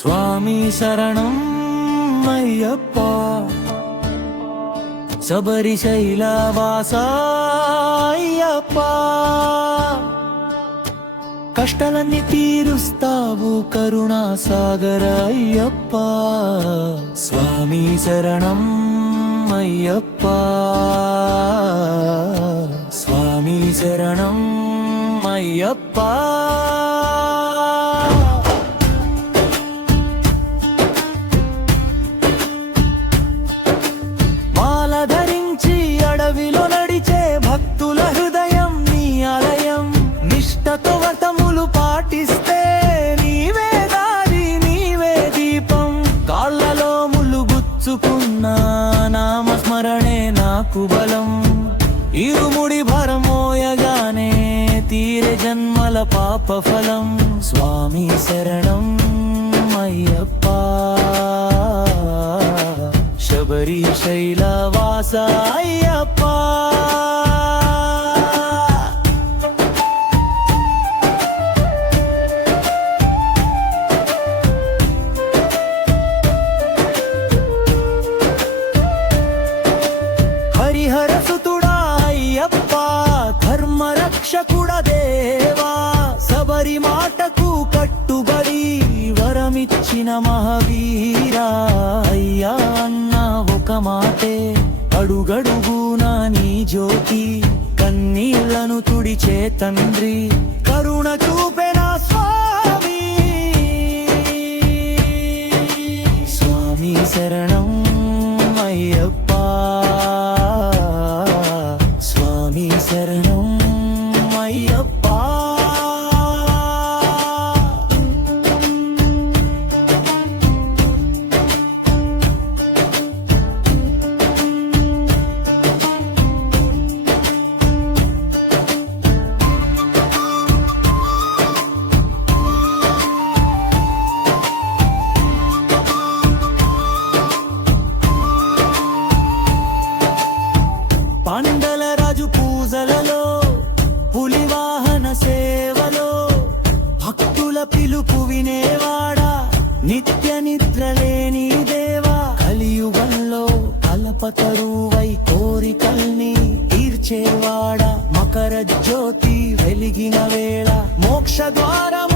స్వామి శరణం అయ్యప్ప శబరిశైలవాస అయ్యప్ప కష్టాలన్నీ తీరుస్తావు కరుణా సాగర అయ్యప్ప స్వామి శరణం అయ్యప్ప స్వామి శరణం అయ్యప్ప మాల ధరించి అడవిలో నడిచే భక్తుల హృదయం నీ ఆలయం నిష్టతో వ్రతములు పాటిస్తే నీవే దారి నీవే దీపం కాళ్ళలో ముళ్ళు గుచ్చుకున్న నామస్మరణే నాకు బలం ఇరుముడి భరమోయగానే తీరే జన్మల పాప ఫలం స్వామి శరణం అయ్యప్ప శబరిశైలవాస అయ్యప్ప హరిహర సుతుడా అయ్యప్ప ధర్మరక్షకుడ దేవా శబరి మాటకు కట్టుబడి వరమిచ్చిన మహావీరా అయ్యా అన్న ఒక మాటే అడుగడుగునా నీ జ్యోతి కన్నీళ్లను తుడిచే తండ్రి కరుణ చూపెనా స్వామి స్వామి శరణం అయ్యప్ప స్వామి శరణం అయ్యప్ప పాండల రాజు పూజలలో పులివాహన సేవలో భక్తుల పిలుపు వినేవాడా నిత్య నిద్రలేని దేవా కలియుగంలో కల్పతరువై కోరికల్ని తీర్చేవాడా మకర జ్యోతి వెలిగిన వేళ మోక్ష ద్వారం